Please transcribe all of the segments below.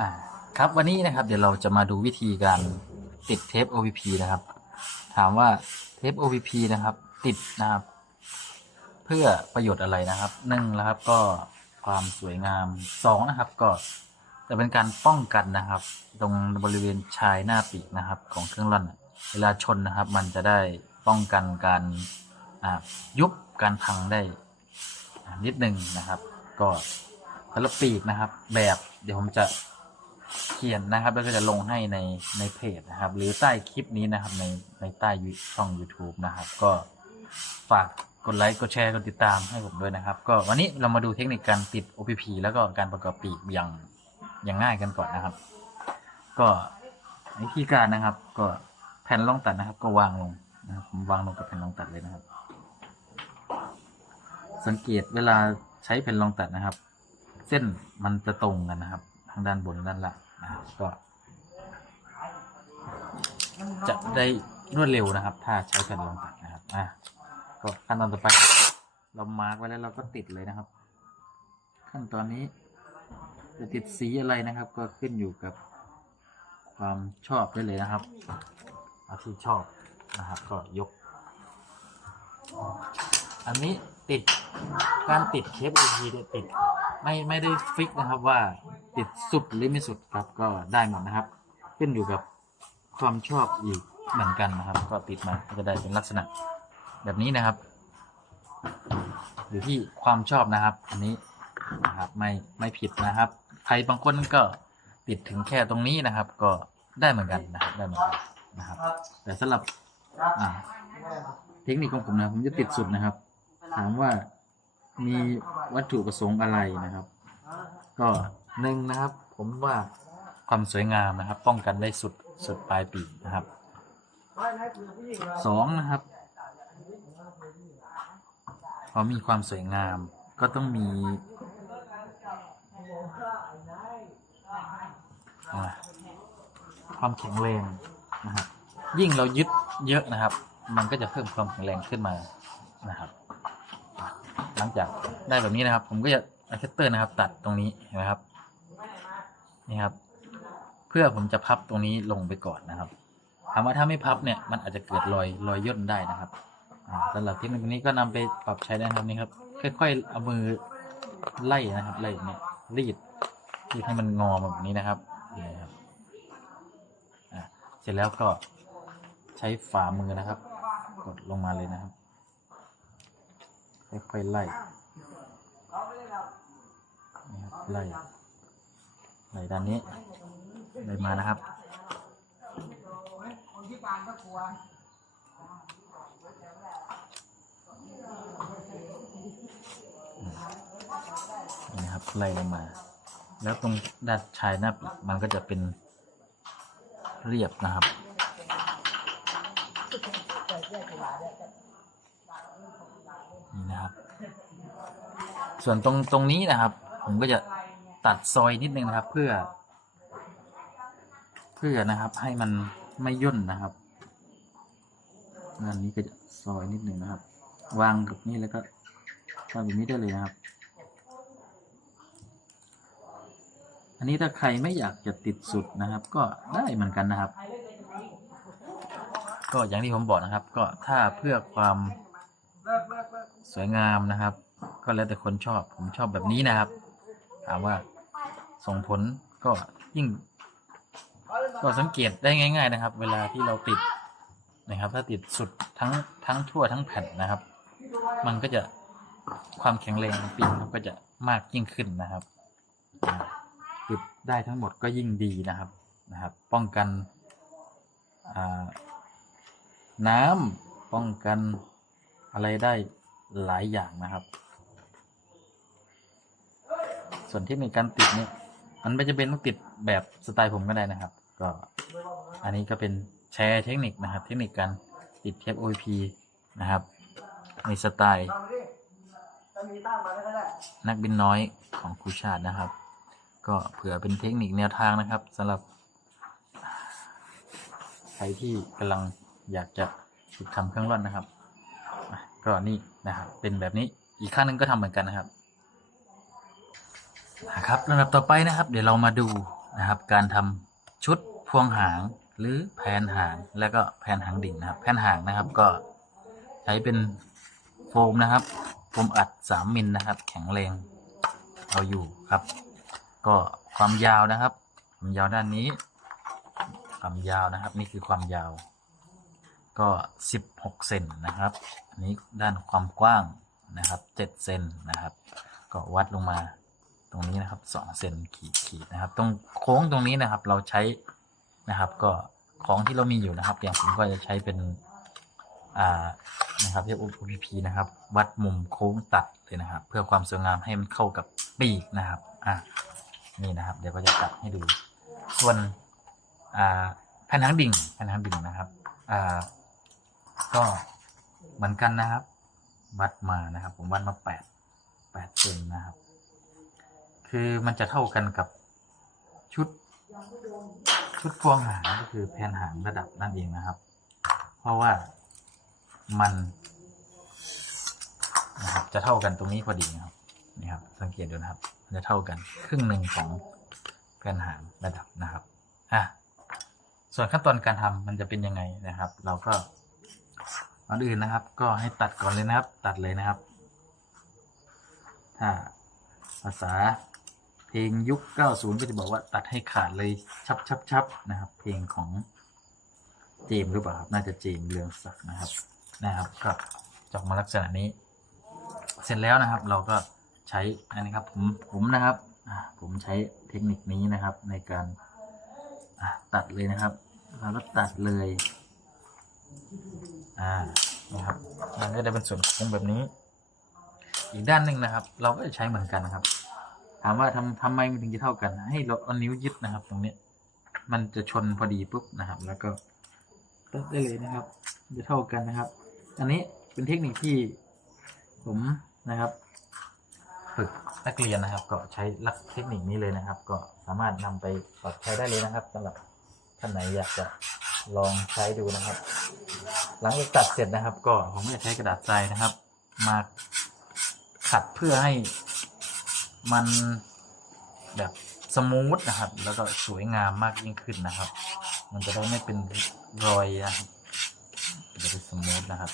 อ่าครับวันนี้นะครับเดี๋ยวเราจะมาดูวิธีการติดเทป OVP นะครับ ถามว่าเทป OVP นะครับ ติดนะครับ เพื่อประโยชน์อะไรนะครับหนึ่งแล้วครับก็ความสวยงามสองนะครับ ก็จะเป็นการป้องกันนะครับ ตรงบริเวณชายหน้าปีกนะครับ ของเครื่องร่อนเวลาชนนะครับ มันจะได้ป้องกันการยุบการพังได้นิดหนึ่งนะครับ ก็สำหรับปีกนะครับ แบบเดี๋ยวผมจะ เขียนนะครับ แล้วก็จะลงให้ในในเพจนะครับ หรือใต้คลิปนี้นะครับ ในในใต้ช่อง YouTube นะครับ ก็ฝากกดไลค์กดแชร์กดติดตามให้ผมด้วยนะครับ ก็วันนี้เรามาดูเทคนิคการติด OPP แล้วก็การประกอบปีกอย่างอย่างง่ายกันก่อนนะครับ ก็วิธีการนะครับ ก็แผ่นรองตัดนะครับ ก็วางลงนะครับผมวางลงกับแผ่นรองตัดเลยนะครับ สังเกตเวลาใช้แผ่นรองตัดนะครับ เส้นมันจะตรงกันนะครับ ทั้งด้านบนด้านล่างนะครับก็ จะได้รวดเร็วนะครับ ถ้าใช้แผ่นรองตัดนะครับอะก็ขั้นตอนต่อไป เรามาร์กไว้แล้วเราก็ติดเลยนะครับ ขั้นตอนนี้จะติดสีอะไรนะครับ ก็ขึ้นอยู่กับความชอบได้เลยนะครับเอาที่ชอบนะครับ ก็ยก อันนี้ติดการติดเคป OP เนี่ยติด ไม่ไม่ได้ฟิกนะครับว่าติดสุดหรือไม่สุดครับก็ได้หมดนะครับ ขึ้นอยู่กับความชอบอีกเหมือนกันนะครับ ก็ติดมาก็จะได้เป็นลักษณะแบบนี้นะครับ อยู่ที่ความชอบนะครับ อันนี้นะครับไม่ไม่ผิดนะครับ ใครบางคนก็ติดถึงแค่ตรงนี้นะครับ ก็ได้เหมือนกันนะครับได้เหมือนกันนะครับ แต่สำหรับอ่าเทคนิคของผมนะผมจะติดสุดนะครับ ถามว่า มีวัตถุประสงค์อะไรนะครับ ก็หนึ่งนะครับ ผมว่าความสวยงามนะครับ ป้องกันได้สุดสุดปลายปีกนะครับสองนะครับพอมีความสวยงามก็ต้องมีความแข็งแรงนะครับยิ่งเรายึดเยอะนะครับ มันก็จะเพิ่มความแข็งแรงขึ้นมานะครับ หลังจากได้แบบนี้นะครับ ผมก็จะเอาคัตเตอร์นะครับ ตัดตรงนี้เห็นไหมครับนี่ครับ เพื่อผมจะพับตรงนี้ลงไปก่อนนะครับถามว่าถ้าไม่พับเนี่ยมันอาจจะเกิดรอยรอยย่นได้นะครับสำหรับเทคนิคนี้ก็นำไปปรับใช้ได้นะครับนี่ครับ ค่อยๆเอามือไล่นะครับไล่เนี่ยรีดรีดให้มันงอแบบนี้นะครับนี่ครับเสร็จแล้วก็ใช้ฝ่ามือนะครับ กดลงมาเลยนะครับ ค่อยๆไล่นี่ครับไล่ไล่ด้านนี้ไล่มานะครับนี่นะครับไล่ลงมา แล้วตรงด้านชายหน้าปีกมันก็จะเป็นเรียบนะครับ นะครับ ส่วนตรงตรงนี้นะครับ ผมก็จะตัดซอยนิดนึงนะครับ เพื่อ เพื่อนะครับ ให้มันไม่ย่นนะครับด้านนี้ก็จะซอยนิดนึงนะครับ วางกับนี่แล้วก็วางแบบนี้ได้เลยนะครับ อันนี้ถ้าใครไม่อยากจะติดสุดนะครับ ก็ได้เหมือนกันนะครับ ก็อย่างที่ผมบอกนะครับ ก็ถ้าเพื่อความ สวยงามนะครับ ก็แล้วแต่คนชอบผมชอบแบบนี้นะครับ ถามว่าส่งผลก็ยิ่ง ก็สังเกตได้ง่าย ๆนะครับ เวลาที่เราติดนะครับ ถ้าติดสุดทั้งทั้งทั่วทั้งแผ่นนะครับ มันก็จะความแข็งแรงของปีกมันก็จะมากยิ่งขึ้นนะครับอ่าติดได้ทั้งหมดก็ยิ่งดีนะครับนะครับ ป้องกันน้ำป้องกันอะไรได้ หลายอย่างนะครับ ส่วนเทคนิคการติดเนี่ยมันไม่จะเป็นต้องติดแบบสไตล์ผมก็ได้นะครับ ก็อันนี้ก็เป็นแชร์เทคนิคนะครับ เทคนิคการติดเทป OP นะครับในสไตล์นักบินน้อยของครูชาตินะครับ ก็เผื่อเป็นเทคนิคแนวทางนะครับสำหรับใครที่กำลังอยากจะฝึกทำเครื่องร่อนนะครับ ก็นี่นะครับเป็นแบบนี้อีกข้างหนึงก็ทำเหมือนกันนะครับนะครับลำดับต่อไปนะครับ เดี๋ยวเรามาดูนะครับ การทำชุดพวงหางหรือแผนหางแล้วก็แผนหางดิ่งนะครับ แผนหางนะครับก็ใช้เป็นโฟมนะครับโฟมอัด 3 มิลนะครับ แข็งแรงเอาอยู่ครับ ก็ความยาวนะครับ ความยาวด้านนี้ ความยาวนะครับ นี่คือความยาว ก็ 16 เซนนะครับ อันนี้ด้านความกว้างนะครับ 7 เซนนะครับ ก็วัดลงมาตรงนี้นะครับ 2 เซนขีดขีดนะครับ ตรงโค้งตรงนี้นะครับ เราใช้นะครับ ก็ของที่เรามีอยู่นะครับ อย่างผมก็จะใช้เป็น อ่า นะครับเรียก OPP นะครับ วัดมุมโค้งตัดเลยนะครับ เพื่อความสวยงามให้มันเข้ากับปีกนะครับ อ่านี่นะครับ เดี๋ยวก็จะตัดให้ดู ส่วน อ่าแผ่นหางดิ่งแผ่นหางดิ่งนะครับ อ่า ก็เหมือนกันนะครับ วัดมานะครับ ผมวัดมาแปดแปดเซนนะครับ คือมันจะเท่ากันกับชุด ชุดพวงหางก็คือแผ่นหางระดับนั่นเองนะครับ เพราะว่ามันนะครับจะเท่ากันตรงนี้พอดีนะครับนี่ครับ สังเกตดูนะครับมันจะเท่ากันครึ่งหนึ่งของแผ่นหางระดับนะครับอะส่วนขั้นตอนการทำมันจะเป็นยังไงนะครับ เราก็ ก่อนอื่นนะครับ ก็ให้ตัดก่อนเลยนะครับ ตัดเลยนะครับ ถ้าภาษาเพลงยุค 90 ก็จะบอกว่าตัดให้ขาดเลยชับชับชับนะครับ เพลงของเจมหรือเปล่าครับ น่าจะเจมเรืองศักดิ์นะครับ นะครับก็จออกมาลักษณะนี้ เสร็จแล้วนะครับ เราก็ใช้อันนี้ครับ ผมผมนะครับผมใช้เทคนิคนี้นะครับ ในการตัดเลยนะครับ เราก็ตัดเลย อ่านะครับมันก็จะเป็นส่วนโค้งแบบนี้ อีกด้านหนึ่งนะครับ เราก็จะใช้เหมือนกันนะครับ ถามว่าทำทำไมมันถึงจะเท่ากัน ให้เราเอานิ้วยึดนะครับ ตรงนี้มันจะชนพอดีปุ๊บนะครับ แล้วก็ตัดได้เลยนะครับ จะเท่ากันนะครับ อันนี้เป็นเทคนิคที่ผมนะครับฝึกนักเรียนนะครับ ก็ใช้ลักเทคนิคนี้เลยนะครับ ก็สามารถนำไปปรับใช้ได้เลยนะครับสำหรับท่านไหนอยากจะ ลองใช้ดูนะครับ หลังจากตัดเสร็จนะครับ ก็ผมจะใช้กระดาษทรายนะครับ มาขัดเพื่อให้มันแบบสมูทนะครับ แล้วก็สวยงามมากยิ่งขึ้นนะครับ มันจะได้ไม่เป็นรอยนะครับจะเป็นสมูทนะครับ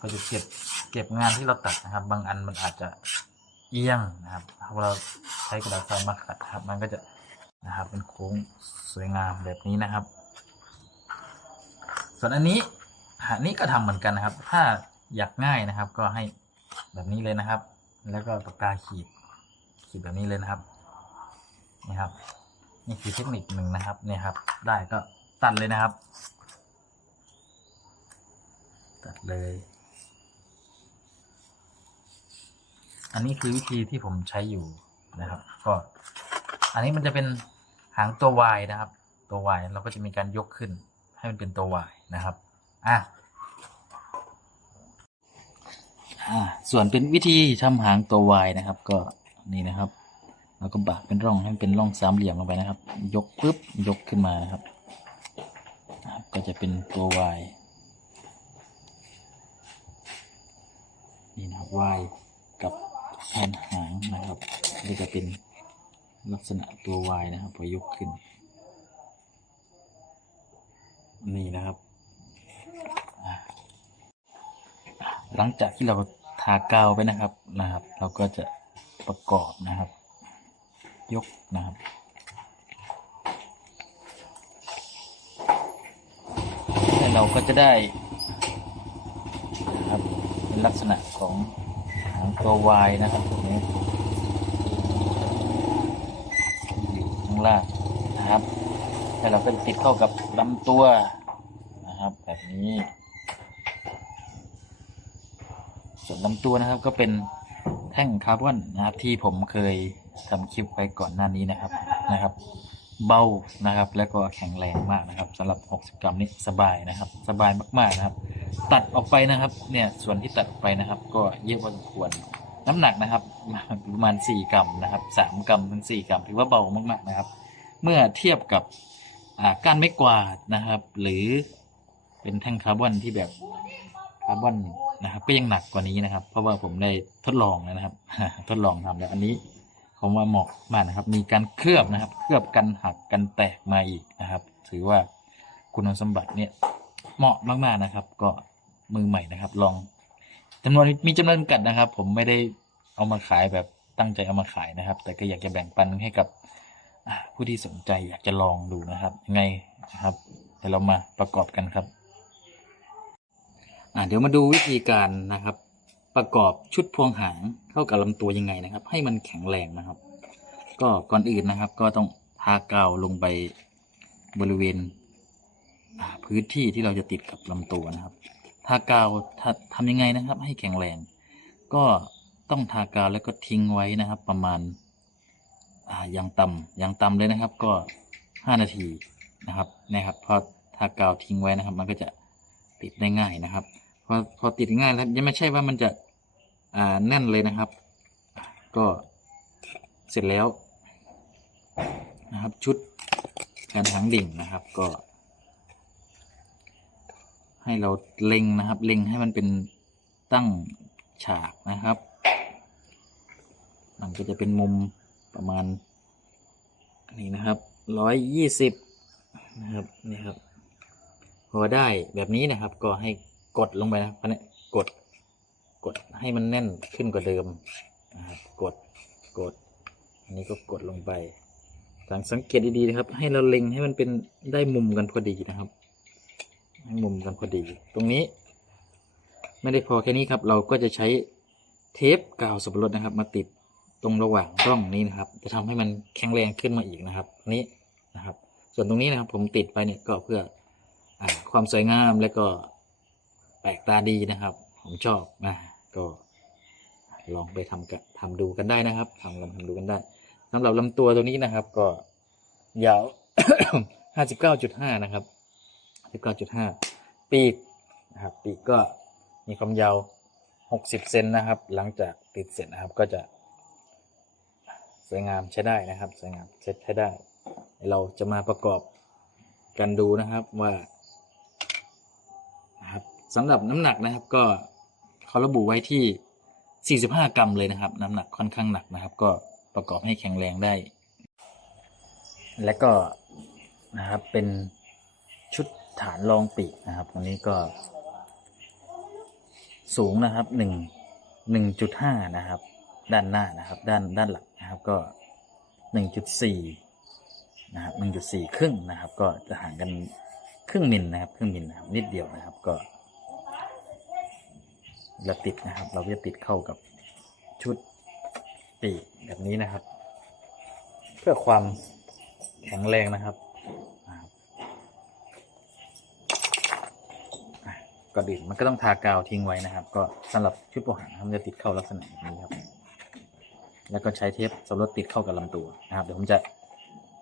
ก็จะเก็บเก็บงานที่เราตัดนะครับ บางอันมันอาจจะเอียงนะครับพอเราใช้กระดาษทรายมาขัดครับ มันก็จะนะครับ เป็นโค้งสวยงามแบบนี้นะครับ ส่วนอันนี้อันนี้ก็ทำเหมือนกันนะครับ ถ้าอยากง่ายนะครับ ก็ให้แบบนี้เลยนะครับ แล้วก็ปากกาขีด ขีดแบบนี้เลยนะครับนี่ครับ นี่คือเทคนิคหนึ่งนะครับเนี่ยครับ ได้ก็ตัดเลยนะครับ ตัดเลย อันนี้คือวิธีที่ผมใช้อยู่นะครับ ก็ อันนี้มันจะเป็นหางตัว Y นะครับ ตัว Y เราก็จะมีการยกขึ้น ให้มันเป็นตัว Y นะครับอะอ่าส่วนเป็นวิธีทำหางตัว Y นะครับ ก็นี่นะครับแล้วก็บากเป็นร่องให้มันเป็นร่องสามเหลี่ยมลงไปนะครับ ยกปุ๊บยกขึ้นมานะครับนะครับก็จะเป็นตัว Y นี่นะครับ Y กับแผ่นหางนะครับนี่จะเป็นลักษณะตัว Y นะครับพอยกขึ้น นี่นะครับ หลังจากที่เราทากาวไปนะครับนะครับ เราก็จะประกอบนะครับ ยกนะครับแล้วเราก็จะได้นะครับเป็นลักษณะของหางตัว Y นะครับตรงนี้อยู่ข้างล่างนะครับ แล้วเราก็ติดเข้ากับลำตัวนะครับ แบบนี้ ส่วนลำตัวนะครับก็เป็นแท่งคาร์บอนนะครับ ที่ผมเคยทำคลิปไว้ก่อนหน้านี้นะครับนะครับ เบานะครับ แล้วก็แข็งแรงมากนะครับสำหรับ 60 กรัมนี้สบายนะครับ สบายมากๆนะครับ ตัดออกไปนะครับ เนี่ยส่วนที่ตัดออกไปนะครับ ก็เยอะพอสมควรน้ำหนักนะครับประมาณ 4 กรัมนะครับ 3 กรัมถึง 4 กรัมถือว่าเบามากๆนะครับ เมื่อเทียบกับ ก้านไม้กวาดนะครับ หรือเป็นแท่งคาร์บอนที่แบบคาร์บอนนะครับ ก็ยังหนักกว่านี้นะครับ เพราะว่าผมได้ทดลองแล้วนะครับ ทดลองทำแล้วอันนี้ผมว่าเหมาะมากนะครับ มีการเคลือบนะครับ เคลือบกันหักกันแตกมาอีกนะครับ ถือว่าคุณสมบัติเนี่ยเหมาะมากๆนะครับ ก็มือใหม่นะครับ ลองจำนวนมีจำนวนจำกัดนะครับ ผมไม่ได้เอามาขายแบบตั้งใจเอามาขายนะครับ แต่ก็อยากจะแบ่งปันให้กับ ผู้ที่สนใจอยากจะลองดูนะครับยังไงนะครับเดี๋ยวเรามาประกอบกันครับอ่าเดี๋ยวมาดูวิธีการนะครับ ประกอบชุดพวงหางเข้ากับลำตัวยังไงนะครับ ให้มันแข็งแรงนะครับ ก็ก่อนอื่นนะครับ ก็ต้องทากาวลงไปบริเวณพื้นที่ที่เราจะติดกับลำตัวนะครับ ทากาวทาทำยังไงนะครับ ให้แข็งแรง ก็ต้องทากาวแล้วก็ทิ้งไว้นะครับ ประมาณ อ่าอย่างต่ำอย่างต่ำเลยนะครับ ก็ห้านาทีนะครับนะครับพอทากาวทิ้งไว้นะครับ มันก็จะติดได้ง่ายนะครับ พอพอติดง่ายแล้วยังไม่ใช่ว่ามันจะอ่าแน่นเลยนะครับ ก็เสร็จแล้วนะครับ ชุดแผ่นหางดิ่งนะครับก็ ให้เราเล็งนะครับ เล็งให้มันเป็นตั้งฉากนะครับ มันก็จะเป็นมุม ประมาณนี่นะครับร้อยยี่สิบนะครับนี่ครับพอได้แบบนี้นะครับ ก็ให้กดลงไปนะครับเนี่กดกดให้มันแน่นขึ้นกว่าเดิมนะครับกดกดอันนี้ก็กดลงไปสังสังเกตดีๆนะครับ ให้เราเล็งให้มันเป็นได้มุมกันพอดีนะครับให้มุมกันพอดี ตรงนี้ ไม่ได้พอแค่นี้ครับ เราก็จะใช้เทปกาวสับปะรดนะครับ มาติด ตรงระหว่างร่องนี้นะครับ จะทำให้มันแข็งแรงขึ้นมาอีกนะครับอันนี้นะครับ ส่วนตรงนี้นะครับผมติดไปเนี่ยก็เพื่ออความสวยงามและก็แปลกตาดีนะครับ ผมชอบนะก็ลองไปทำกันทำดูกันได้นะครับทำลองทำดูกันได้สำหรับลำตัวตัวนี้นะครับ ก็ยาวห้าสิบเก้าจุดห้านะครับสิบเก้าจุดห้าปีกนะครับ ปีกก็มีความยาวหกสิบเซนนะครับ หลังจากติดเสร็จนะครับก็จะ สวยงามใช้ได้นะครับสวยงามเซ็ตใช้ได้ เราจะมาประกอบกันดูนะครับว่านะครับสำหรับน้ำหนักนะครับก็เขาระบุไว้ที่ 45 กรัมเลยนะครับ น้ำหนักค่อนข้างหนักนะครับ ก็ประกอบให้แข็งแรงได้ และก็นะครับเป็นชุดฐานรองปีกนะครับตรงนี้ก็ สูงนะครับหนึ่งหนึ่งจุดห้านะครับ ด้านหน้านะครับ ด้านด้านหลัง นะครับก็หนึ่งจุดสี่นะครับหนึ่งจุดสี่ครึ่งนะครับ ก็จะห่างกันครึ่งมิลนะครับครึ่งมิลนะครับนิดเดียวนะครับก็เราติดนะครับ เราจะติดเข้ากับชุดปีกแบบนี้นะครับ เพื่อความแข็งแรงนะครับก่อนอื่นมันก็ต้องทากาวทิ้งไว้นะครับ ก็สำหรับชุดโปรหางนะครับมันจะติดเข้าลักษณะแบบนี้ครับ แล้วก็ใช้เทปสำรถติดเข้ากับลำตัวนะครับ เดี๋ยวผมจะ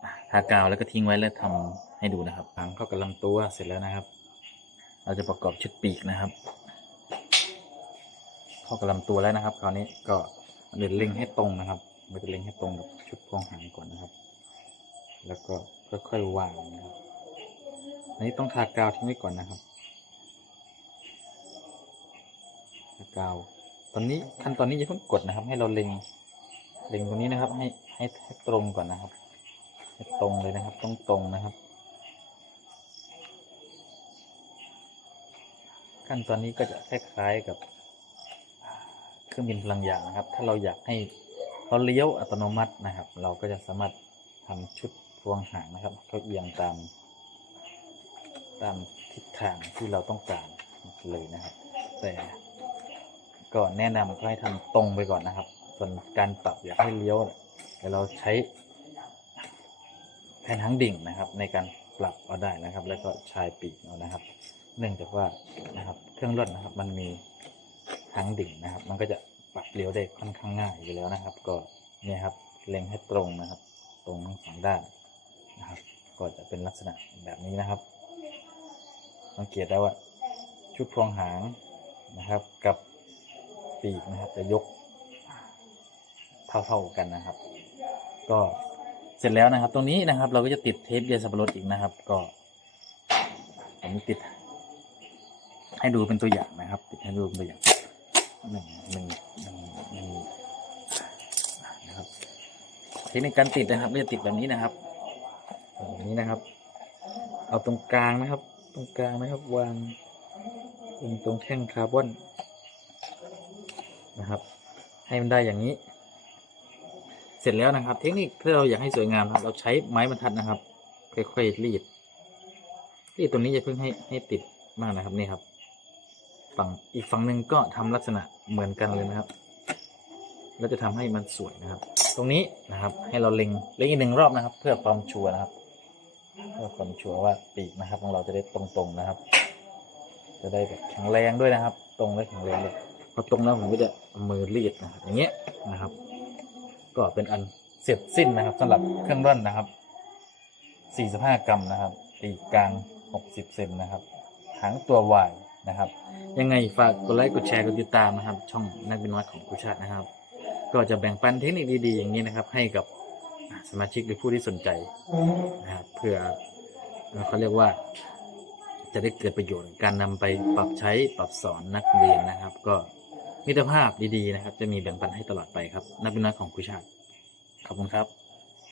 อะทากาวแล้วก็ทิ้งไว้แล้วทำให้ดูนะครับหางเข้ากับลำตัวเสร็จแล้วนะครับ เราจะประกอบชุดปีกนะครับ เข้ากับลำตัวแล้วนะครับ คราวนี้ก็เดินเล็งให้ตรงนะครับเราจะเล็งให้ตรงกับชุดพวงหางก่อนนะครับ แล้วก็ค่อยๆวางนะครับอันนี้ต้องทากาวทิ้งไว้ก่อนนะครับทากาว ตอนนี้ขั้นตอนนี้อย่าเพิ่งกดนะครับ ให้เราเล็ง เล็งตรงนี้นะครับ ให้ให้ให้ตรงก่อนนะครับให้ตรงเลยนะครับ ต้องตรงนะครับ ขั้นตอนนี้ก็จะคล้ายๆกับเครื่องบินพลังยางนะครับ ถ้าเราอยากให้เขาเลี้ยวอัตโนมัตินะครับ เราก็จะสามารถทำชุดพวงหางนะครับเขาเอียงตาม ตามทิศทางที่เราต้องการเลยนะครับ แต่ก็แนะนำก็ให้ทำตรงไปก่อนนะครับ ส่วนการปรับอยากให้เลี้ยวเนี่ยเดี๋ยวเราใช้แผ่นหางดิ่งนะครับ ในการปรับเอาได้นะครับ แล้วก็ชายปีกเอานะครับ เนื่องจากว่านะครับเครื่องรถนะครับ มันมีหางดิ่งนะครับ มันก็จะปรับเลี้ยวได้ค่อนข้างง่ายอยู่แล้วนะครับ ก็เนี่ยครับเล็งให้ตรงนะครับ ตรงทั้งสองด้านนะครับ ก็จะเป็นลักษณะแบบนี้นะครับ สังเกตได้ว่าชุดพวงหางนะครับ กับปีกนะครับ จะยก เท่าๆกันนะครับ ก็เสร็จแล้วนะครับ ตรงนี้นะครับ เราก็จะติดเทปเยสับปะรดอีกนะครับ ก็ผมติด ให้ดูเป็นตัวอย่างนะครับ ติดให้ดูเป็นตัวอย่างหนึ่งหนึ่งหนึ่งหนึ่งนะครับคนิคการติดนะครับเราจะติดแบบนี้นะครับแบบนี้นะครับ เอาตรงกลางนะครับ ตรงกลางนะครับวางตรงตรงแท่งคาร์บอนนะครับ ให้มันได้อย่างนี้ สร็จแล้วนะครับ เทคนิคถ้าเราอยากให้สวยงามครับ เราใช้ไม้บรรทัดนะครับค่อยๆรีดรีดตรงนี้อย่าเพิ่งให้ให้ติดมากนะครับนี่ครับ ฝั่งอีกฝั่งหนึ่งก็ทำลักษณะเหมือนกันเลยนะครับ แล้วจะทำให้มันสวยนะครับ ตรงนี้นะครับ ให้เราเล็งเล็งอีกหนึ่งรอบนะครับ เพื่อความชัวร์นะครับ เพื่อความชัวร์ว่าปีกนะครับ ของเราจะได้ตรงๆนะครับ จะได้แบบแข็งแรงด้วยนะครับ ตรงและแข็งแรงเลยพอตรงแล้วผมก็จะเอามือรีดนะครับอย่างเงี้ยนะครับ ก็เป็นอันเสร็จสิ้นนะครับสำหรับเครื่องร่อนนะครับ 45 กรัมนะครับปีกลาง 60 เซนนะครับหางตัววายนะครับ ยังไงฝากกดไลค์กดแชร์กดติดตามนะครับ ช่องนักบินวัดของกุชาตินะครับ ก็จะแบ่งปันเทคนิคดีๆ อย่างนี้นะครับ ให้กับสมาชิกหรือผู้ที่สนใจนะครับเพื่อเขาเรียกว่าจะได้เกิดประโยชน์การนำไปปรับใช้ปรับสอนนักเรียนนะครับ ก็ มิตรภาพดีๆนะครับ จะมีแบ่งปันให้ตลอดไปครับ นักบินวัดของกุชาติขอบคุณครับ